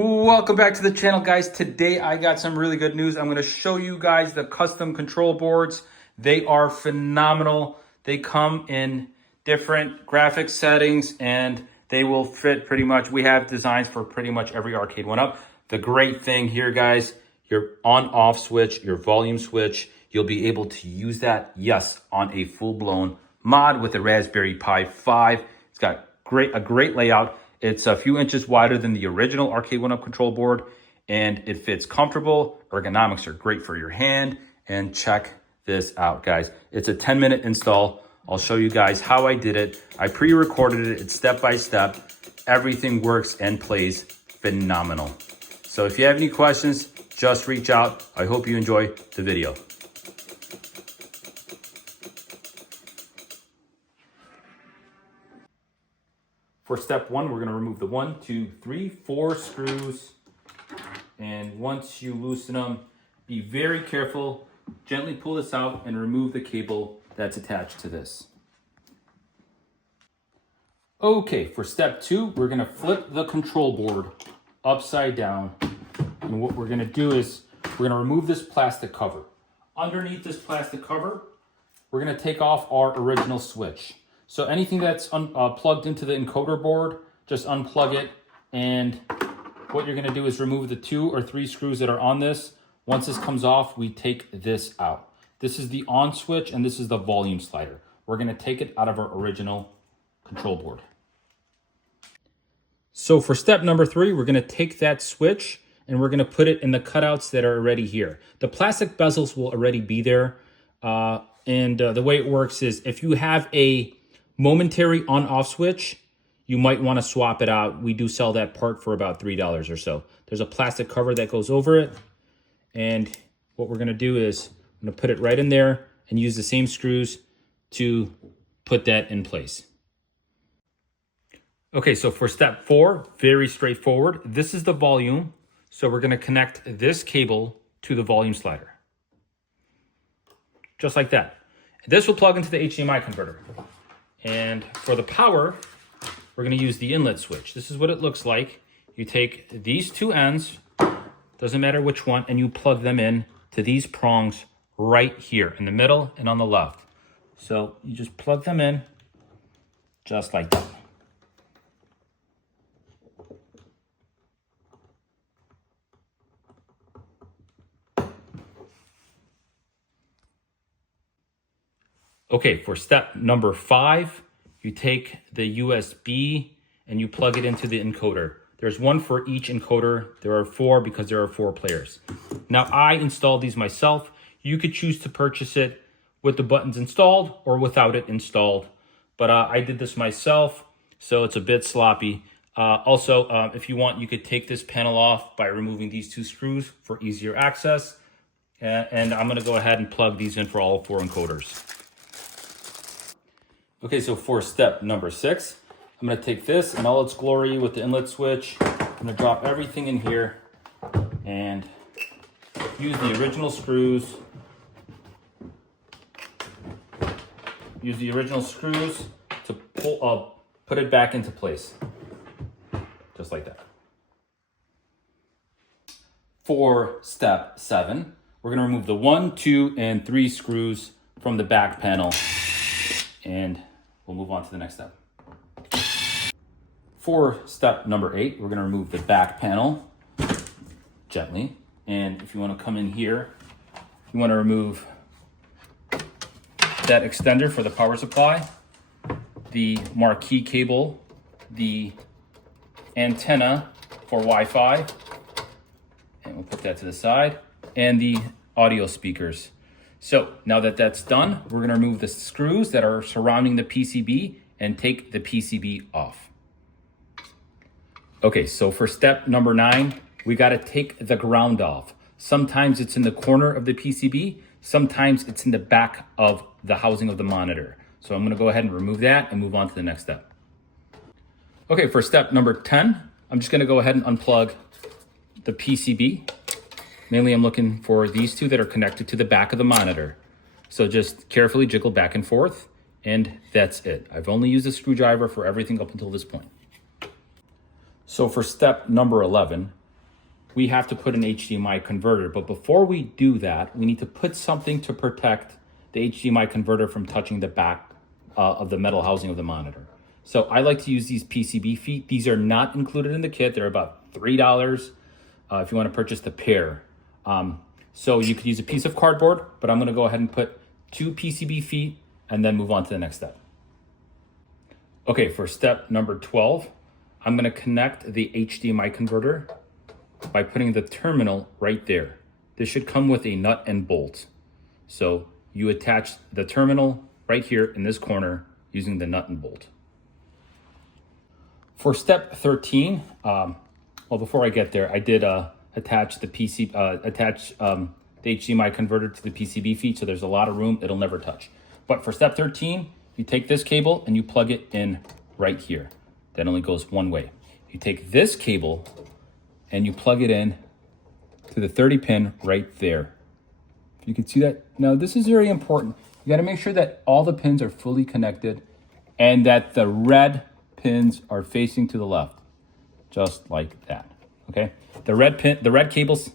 Welcome back to the channel, guys. Today I got some really good news. I'm going to show you guys the custom control boards. They are phenomenal. They come in different graphics settings and they will fit pretty much. We have designs for pretty much every Arcade1up. The great thing here, guys, your on-off switch, your volume switch, you'll be able to use that, yes, on a full-blown mod with a Raspberry Pi 5. It's got a great layout. It's a few inches wider than the original Arcade1up control board, and it fits comfortable. Ergonomics are great for your hand, and check this out, guys. It's a 10-minute install. I'll show you guys how I did it. I pre-recorded it. It's step-by-step. Everything works and plays phenomenal. So if you have any questions, just reach out. I hope you enjoy the video. For step one, we're going to remove the 1, 2, 3, 4 screws. And once you loosen them, be very careful. Gently pull this out and remove the cable that's attached to this. Okay, for step two, we're going to flip the control board upside down. And what we're going to do is we're going to remove this plastic cover. Underneath this plastic cover, we're going to take off our original switch. So anything that's plugged into the encoder board, just unplug it. And what you're gonna do is remove the 2 or 3 screws that are on this. Once this comes off, we take this out. This is the on switch and this is the volume slider. We're gonna take it out of our original control board. So for step number 3, we're gonna take that switch and we're gonna put it in the cutouts that are already here. The plastic bezels will already be there. The way it works is if you have a momentary on-off switch, you might want to swap it out. We do sell that part for about $3 or so. There's a plastic cover that goes over it. And what we're going to do is I'm going to put it right in there and use the same screws to put that in place. Okay, so for step 4, very straightforward. This is the volume. So we're going to connect this cable to the volume slider. Just like that. This will plug into the HDMI converter. And for the power, we're going to use the inlet switch. This is what it looks like. You take these 2 ends, doesn't matter which one, and you plug them in to these prongs right here in the middle and on the left. So you just plug them in just like that. Okay, for step number 5, you take the USB and you plug it into the encoder. There's one for each encoder. There are 4 because there are 4 players. Now, I installed these myself. You could choose to purchase it with the buttons installed or without it installed. But I did this myself, so it's a bit sloppy. Also, if you want, you could take this panel off by removing these 2 screws for easier access. And I'm going to go ahead and plug these in for all 4 encoders. Okay, so for step number 6, I'm going to take this in all its glory with the inlet switch. I'm going to drop everything in here and use the original screws. Use the original screws to pull up, put it back into place. Just like that. For step 7, we're going to remove the 1, 2, and 3 screws from the back panel. And we'll move on to the next step. For step number 8, we're going to remove the back panel gently. And if you want to come in here, you want to remove that extender for the power supply, the marquee cable, the antenna for Wi-Fi, and we'll put that to the side, and the audio speakers. So now that that's done, we're going to remove the screws that are surrounding the PCB and take the PCB off. Okay, so for step number 9, we got to take the ground off. Sometimes it's in the corner of the PCB, sometimes it's in the back of the housing of the monitor. So I'm going to go ahead and remove that and move on to the next step. Okay, for step number 10, I'm just going to go ahead and unplug the PCB. Mainly I'm looking for these 2 that are connected to the back of the monitor. So just carefully jiggle back and forth, and that's it. I've only used a screwdriver for everything up until this point. So for step number 11, we have to put an HDMI converter. But before we do that, we need to put something to protect the HDMI converter from touching the back of the metal housing of the monitor. So I like to use these PCB feet. These are not included in the kit. They're about $3 if you want to purchase the pair. So you could use a piece of cardboard, but I'm going to go ahead and put 2 PCB feet and then move on to the next step. Okay, for step number 12, I'm going to connect the HDMI converter by putting the terminal right there. This should come with a nut and bolt. So you attach the terminal right here in this corner using the nut and bolt. For step 13, well, before I get there, I did attach the HDMI converter to the PCB feet, so there's a lot of room, it'll never touch. But for step 13, you take this cable and you plug it in right here. That only goes one way. You take this cable and you plug it in to the 30 pin right there. If you can see that. Now this is very important. You gotta make sure that all the pins are fully connected and that the red pins are facing to the left, just like that, okay? The red cables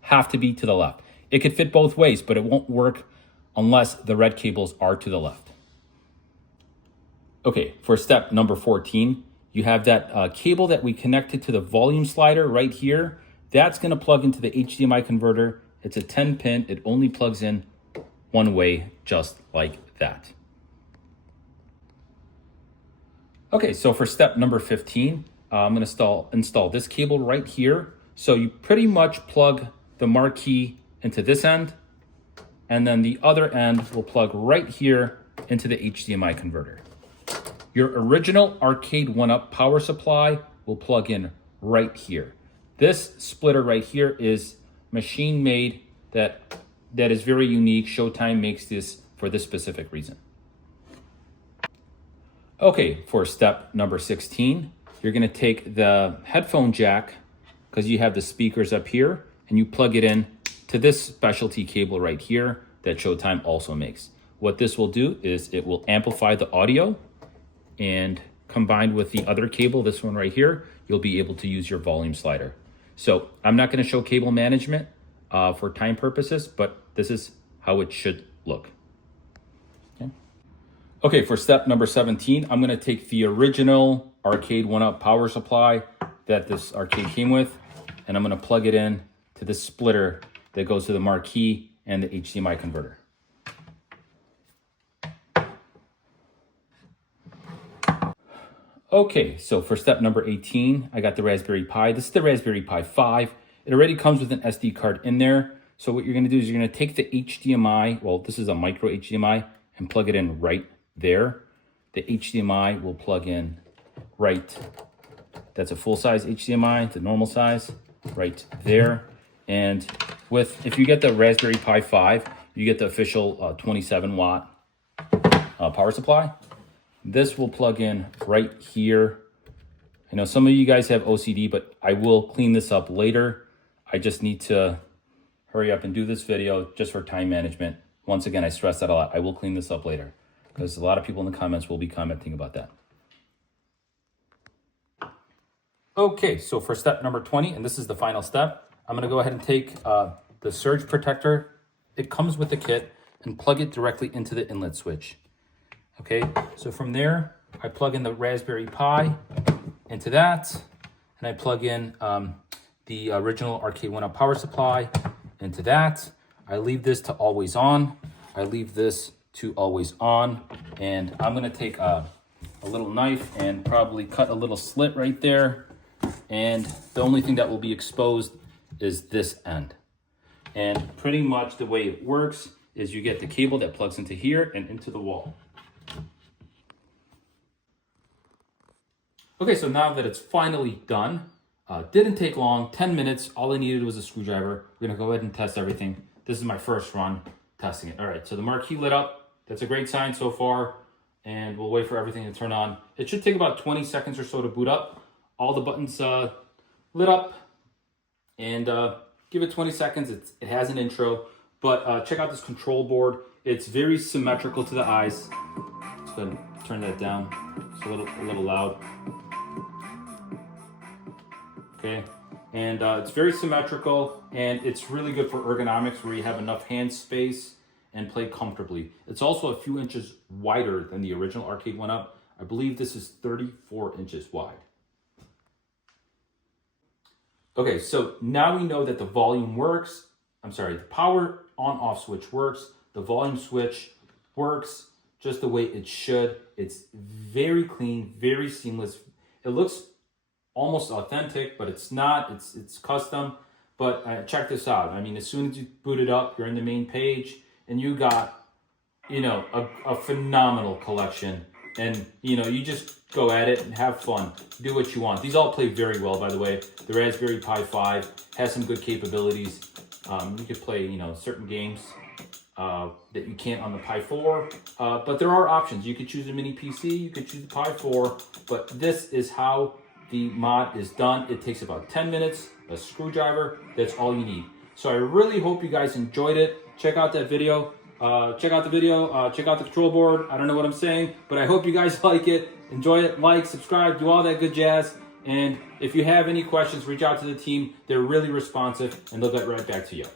have to be to the left. It could fit both ways, but it won't work unless the red cables are to the left. Okay, for step number 14, you have that cable that we connected to the volume slider right here. That's gonna plug into the HDMI converter. It's a 10 pin, it only plugs in one way, just like that. Okay, so for step number 15, I'm gonna install this cable right here. So you pretty much plug the marquee into this end, and then the other end will plug right here into the HDMI converter. Your original Arcade1up power supply will plug in right here. This splitter right here is machine made, that is very unique. Showtime makes this for this specific reason. Okay, for step number 16, you're gonna take the headphone jack, because you have the speakers up here, and you plug it in to this specialty cable right here that Showtime also makes. What this will do is it will amplify the audio, and combined with the other cable, this one right here, you'll be able to use your volume slider. So I'm not gonna show cable management for time purposes, but this is how it should look. Okay, for step number 17, I'm gonna take the original Arcade1up power supply that this arcade came with, and I'm gonna plug it in to the splitter that goes to the marquee and the HDMI converter. Okay, so for step number 18, I got the Raspberry Pi. This is the Raspberry Pi 5. It already comes with an SD card in there. So what you're gonna do is you're gonna take the HDMI, well, this is a micro HDMI, and plug it in right there. The HDMI will plug in right, that's a full-size HDMI, the normal size, right there. And if you get the Raspberry Pi 5, you get the official 27 watt power supply. This will plug in right here. I know some of you guys have OCD, but I will clean this up later. I just need to hurry up and do this video just for time management. Once again, I stress that a lot. I will clean this up later because a lot of people in the comments will be commenting about that. Okay, so for step number 20, and this is the final step, I'm gonna go ahead and take the surge protector. It comes with the kit, and plug it directly into the inlet switch. Okay, so from there, I plug in the Raspberry Pi into that, and I plug in the original Arcade1up power supply into that. I leave this to always on. I leave this to always on, and I'm gonna take a little knife and probably cut a little slit right there. And the only thing that will be exposed is this end. And pretty much the way it works is you get the cable that plugs into here and into the wall. Okay, so now that it's finally done, didn't take long, 10 minutes. All I needed was a screwdriver. We're gonna go ahead and test everything. This is my first run testing it. All right, so the marquee lit up. That's a great sign so far. And we'll wait for everything to turn on. It should take about 20 seconds or so to boot up. All the buttons lit up, and give it 20 seconds. It has an intro, but check out this control board. It's very symmetrical to the eyes. Let's go ahead and turn that down. It's a little loud. Okay, And it's very symmetrical, and it's really good for ergonomics where you have enough hand space and play comfortably. It's also a few inches wider than the original Arcade1up. I believe this is 34 inches wide. Okay, so now we know that the volume works. The power on-off switch works. The volume switch works just the way it should. It's very clean, very seamless. It looks almost authentic, but it's not. It's custom. But check this out. I mean, as soon as you boot it up, you're in the main page, and you got, a phenomenal collection. And, you just go at it and have fun. Do what you want. These all play very well, by the way. The Raspberry Pi 5 has some good capabilities. You could play, certain games that you can't on the Pi 4. But there are options. You could choose a mini PC. You could choose the Pi 4. But this is how the mod is done. It takes about 10 minutes, a screwdriver. That's all you need. So I really hope you guys enjoyed it. Check out that video. Check out the control board. I don't know what I'm saying, but I hope you guys like it. Enjoy it, like, subscribe, do all that good jazz. And if you have any questions, reach out to the team. They're really responsive, and they'll get right back to you.